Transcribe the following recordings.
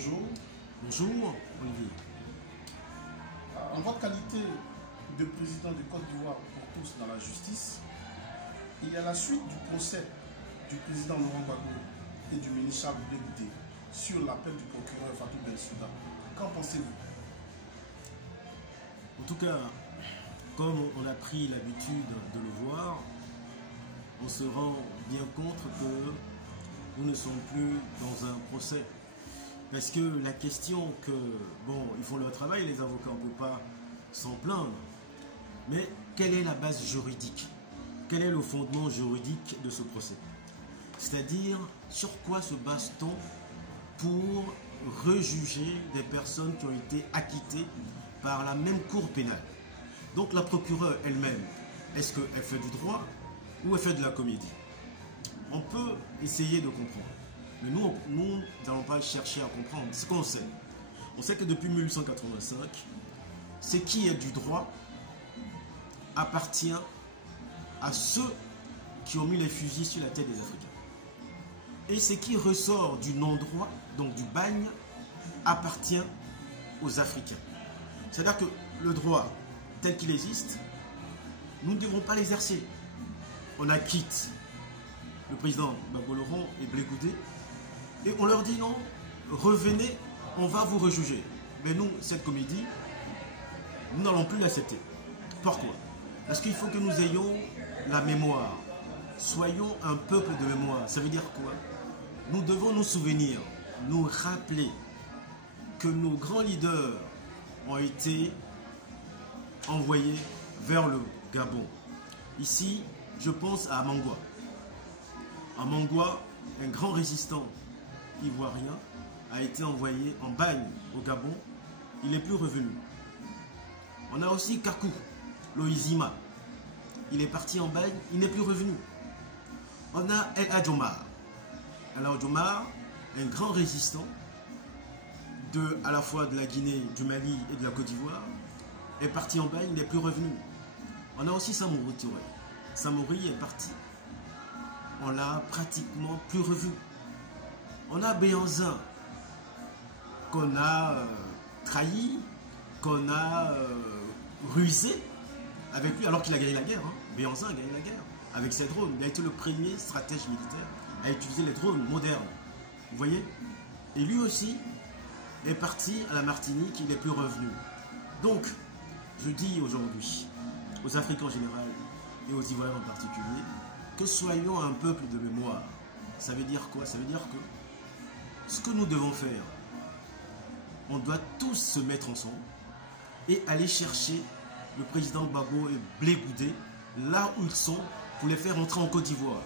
bonjour. Bonjour, Olivier. En votre qualité de président de Côte d'Ivoire pour tous dans la justice, il y a la suite du procès du président Laurent Gbagbo et du ministre Charles Blé Goudé sur l'appel du procureur Fatou Bensouda. Qu'en pensez-vous? En tout cas, comme on a pris l'habitude de le voir, on se rend bien compte que nous ne sommes plus dans un procès. Parce que la question que, bon, ils font leur travail, les avocats, on ne peut pas s'en plaindre. Mais quelle est la base juridique? Quel est le fondement juridique de ce procès? C'est-à-dire, sur quoi se base-t-on pour rejuger des personnes qui ont été acquittées par la même cour pénale? Donc la procureure elle-même, est-ce qu'elle fait du droit ou elle fait de la comédie? On peut essayer de comprendre. Mais nous n'allons pas chercher à comprendre. Ce qu'on sait, on sait que depuis 1885, ce qui est du droit appartient à ceux qui ont mis les fusils sur la tête des Africains. Et ce qui ressort du non-droit, donc du bagne, appartient aux Africains. C'est-à-dire que le droit tel qu'il existe, nous ne devons pas l'exercer. On acquitte le président Gbagbo Laurent et Blé Goudé, et on leur dit non, revenez, on va vous rejuger. Mais nous, cette comédie, nous n'allons plus l'accepter. Pourquoi? Parce qu'il faut que nous ayons la mémoire. Soyons un peuple de mémoire. Ça veut dire quoi? Nous devons nous souvenir, nous rappeler que nos grands leaders ont été envoyés vers le Gabon. Ici, je pense à Amangua. Amangua, un grand résistant ivoirien, a été envoyé en bagne au Gabon. Il n'est plus revenu. On a aussi Kakou, Loizima. Il est parti en bagne, il n'est plus revenu. On a El Hadj Omar. El Hadj Omar, un grand résistant à la fois de la Guinée, du Mali et de la Côte d'Ivoire, est parti en bagne, il n'est plus revenu. On a aussi Samori Touré. Samori est parti. On l'a pratiquement plus revu. On a Béhanzin, qu'on a trahi, qu'on a rusé avec lui, alors qu'il a gagné la guerre. Hein. Béhanzin a gagné la guerre avec ses drones. Il a été le premier stratège militaire à utiliser les drones modernes. Vous voyez? Et lui aussi est parti à la Martinique, il n'est plus revenu. Donc, je dis aujourd'hui aux Africains en général et aux Ivoiriens en particulier, que soyons un peuple de mémoire. Ça veut dire quoi? Ça veut dire que ce que nous devons faire, on doit tous se mettre ensemble et aller chercher le président Gbagbo et Blé Goudé là où ils sont pour les faire entrer en Côte d'Ivoire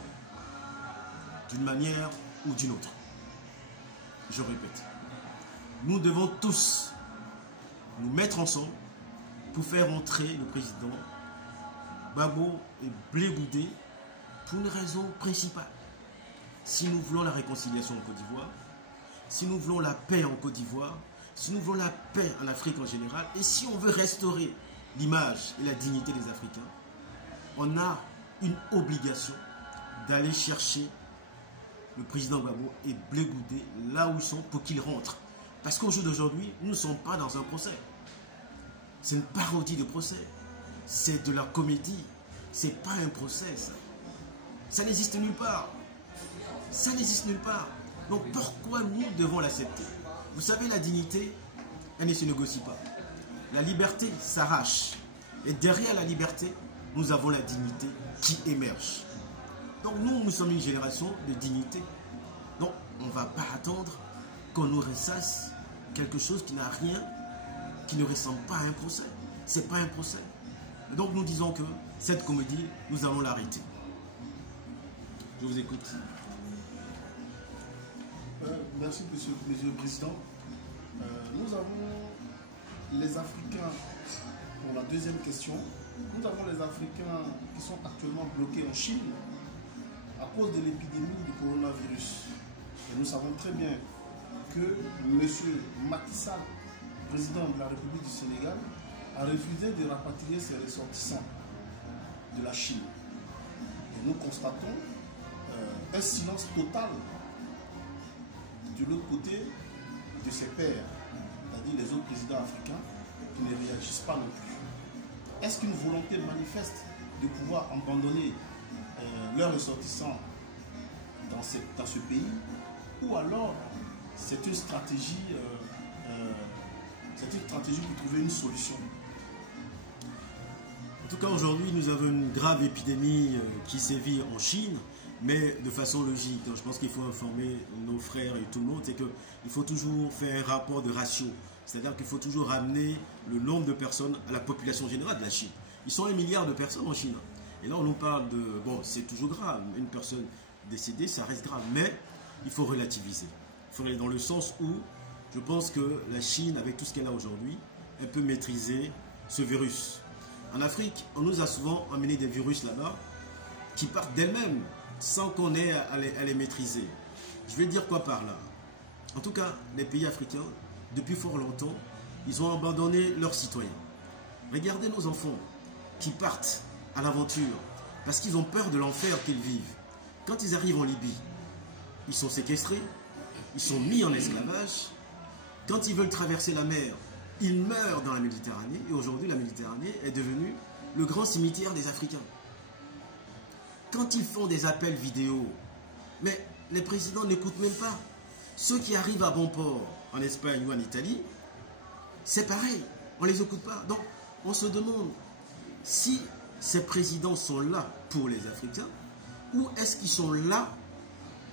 d'une manière ou d'une autre. Je répète, nous devons tous nous mettre ensemble pour faire entrer le président Gbagbo et Blé Goudé pour une raison principale. Si nous voulons la réconciliation en Côte d'Ivoire, si nous voulons la paix en Côte d'Ivoire, si nous voulons la paix en Afrique en général, et si on veut restaurer l'image et la dignité des Africains, on a une obligation d'aller chercher le président Gbagbo et Blé Goudé là où ils sont pour qu'ils rentrent. Parce qu'au jour d'aujourd'hui, nous ne sommes pas dans un procès. C'est une parodie de procès. C'est de la comédie. C'est pas un procès, ça. Ça n'existe nulle part. Ça n'existe nulle part. Donc pourquoi nous devons l'accepter? Vous savez, la dignité, elle ne se négocie pas. La liberté s'arrache. Et derrière la liberté, nous avons la dignité qui émerge. Donc nous sommes une génération de dignité. Donc on ne va pas attendre qu'on nous ressasse quelque chose qui n'a rien, qui ne ressemble pas à un procès. Ce n'est pas un procès. Et donc nous disons que cette comédie, nous allons l'arrêter. Je vous écoute. Merci, monsieur le Président. Nous avons les Africains, pour la deuxième question, nous avons les Africains qui sont actuellement bloqués en Chine à cause de l'épidémie du coronavirus. Et nous savons très bien que M. Macky Sall, président de la République du Sénégal, a refusé de rapatrier ses ressortissants de la Chine. Et nous constatons un silence total de l'autre côté de ses pairs, c'est-à-dire les autres présidents africains, qui ne réagissent pas non plus? Est-ce qu'une volonté manifeste de pouvoir abandonner leurs ressortissants dans ce pays, ou alors c'est une stratégie pour trouver une solution? En tout cas, aujourd'hui, nous avons une grave épidémie qui sévit en Chine, mais de façon logique. Donc, je pense qu'il faut informer nos frères et tout le monde, c'est qu'il faut toujours faire un rapport de ratio. C'est-à-dire qu'il faut toujours ramener le nombre de personnes à la population générale de la Chine. Ils sont 1 milliard de personnes en Chine. Et là, on nous parle de... Bon, c'est toujours grave. Une personne décédée, ça reste grave. Mais il faut relativiser. Il faut aller dans le sens où je pense que la Chine, avec tout ce qu'elle a aujourd'hui, elle peut maîtriser ce virus. En Afrique, on nous a souvent amené des virus là-bas qui partent d'elles-mêmes sans qu'on ait à les maîtriser. Je vais dire quoi par là? En tout cas, les pays africains, depuis fort longtemps, ils ont abandonné leurs citoyens. Regardez nos enfants qui partent à l'aventure parce qu'ils ont peur de l'enfer qu'ils vivent. Quand ils arrivent en Libye, ils sont séquestrés, ils sont mis en esclavage. Quand ils veulent traverser la mer, ils meurent dans la Méditerranée. Et aujourd'hui, la Méditerranée est devenue le grand cimetière des Africains. Quand ils font des appels vidéo, mais les présidents n'écoutent même pas. Ceux qui arrivent à bon port, en Espagne ou en Italie, c'est pareil, on ne les écoute pas. Donc, on se demande si ces présidents sont là pour les Africains ou est-ce qu'ils sont là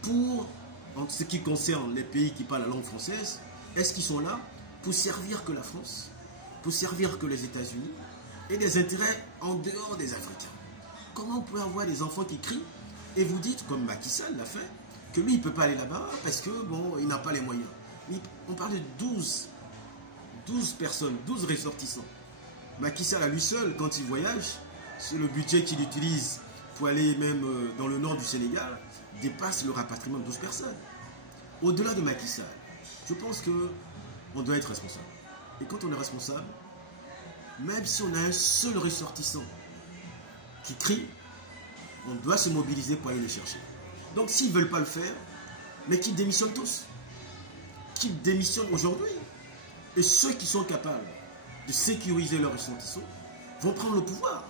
pour, en ce qui concerne les pays qui parlent la langue française, est-ce qu'ils sont là pour servir que la France, pour servir que les États-Unis et des intérêts en dehors des Africains? Comment vous pouvez avoir des enfants qui crient et vous dites, comme Macky Sall l'a fait, que lui, il ne peut pas aller là-bas parce que, bon, il n'a pas les moyens. On parle de 12 personnes, 12 ressortissants. Macky Sall, à lui seul, quand il voyage, c'est le budget qu'il utilise pour aller même dans le nord du Sénégal, dépasse le rapatriement de 12 personnes. Au-delà de Macky Sall, je pense qu'on doit être responsable. Et quand on est responsable, même si on a un seul ressortissant qui crie, on doit se mobiliser pour aller les chercher. Donc s'ils ne veulent pas le faire, mais qu'ils démissionnent tous. Qu'ils démissionnent aujourd'hui. Et ceux qui sont capables de sécuriser leurs ressortissants vont prendre le pouvoir.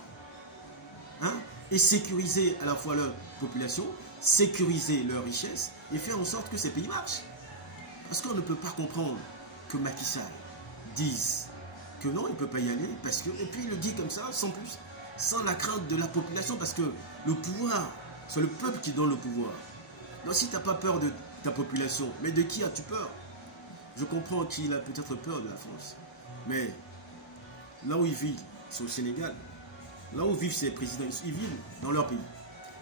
Hein? Et sécuriser à la fois leur population, sécuriser leurs richesses et faire en sorte que ces pays marchent. Parce qu'on ne peut pas comprendre que Macky Sall dise que non, il ne peut pas y aller, parce que, et puis il le dit comme ça, sans plus, sans la crainte de la population, parce que le pouvoir, c'est le peuple qui donne le pouvoir. Donc si tu n'as pas peur de ta population, mais de qui as-tu peur? Je comprends qu'il a peut-être peur de la France, mais là où il vit, c'est au Sénégal, là où vivent ces présidents, ils vivent dans leur pays.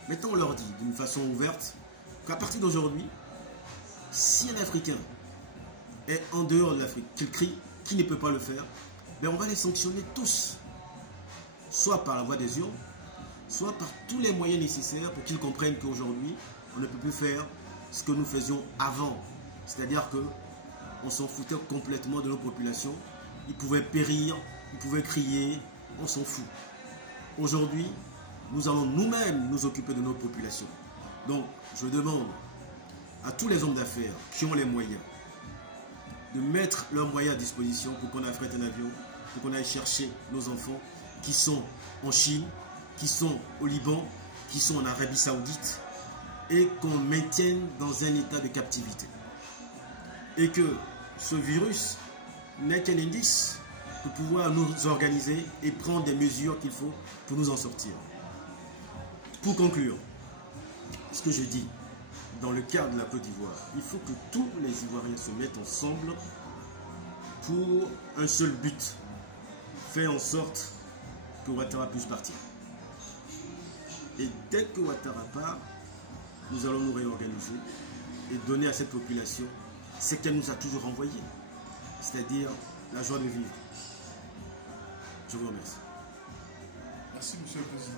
Maintenant, on leur dit d'une façon ouverte qu'à partir d'aujourd'hui, si un Africain est en dehors de l'Afrique, qu'il crie, qui ne peut pas le faire, ben on va les sanctionner tous, soit par la voie des urnes, soit par tous les moyens nécessaires pour qu'ils comprennent qu'aujourd'hui, on ne peut plus faire ce que nous faisions avant. C'est-à-dire qu'on s'en foutait complètement de nos populations. Ils pouvaient périr, ils pouvaient crier, on s'en fout. Aujourd'hui, nous allons nous-mêmes nous occuper de nos populations. Donc, je demande à tous les hommes d'affaires qui ont les moyens de mettre leurs moyens à disposition pour qu'on affrète un avion, pour qu'on aille chercher nos enfants qui sont en Chine, qui sont au Liban, qui sont en Arabie Saoudite, et qu'on maintienne dans un état de captivité. Et que ce virus n'est qu'un indice pour pouvoir nous organiser et prendre des mesures qu'il faut pour nous en sortir. Pour conclure, ce que je dis, dans le cadre de la Côte d'Ivoire, il faut que tous les Ivoiriens se mettent ensemble pour un seul but, faire en sorte que Ouattara puisse partir. Et dès que Ouattara part, nous allons nous réorganiser et donner à cette population ce qu'elle nous a toujours envoyé, c'est-à-dire la joie de vivre. Je vous remercie. Merci, Monsieur le Président.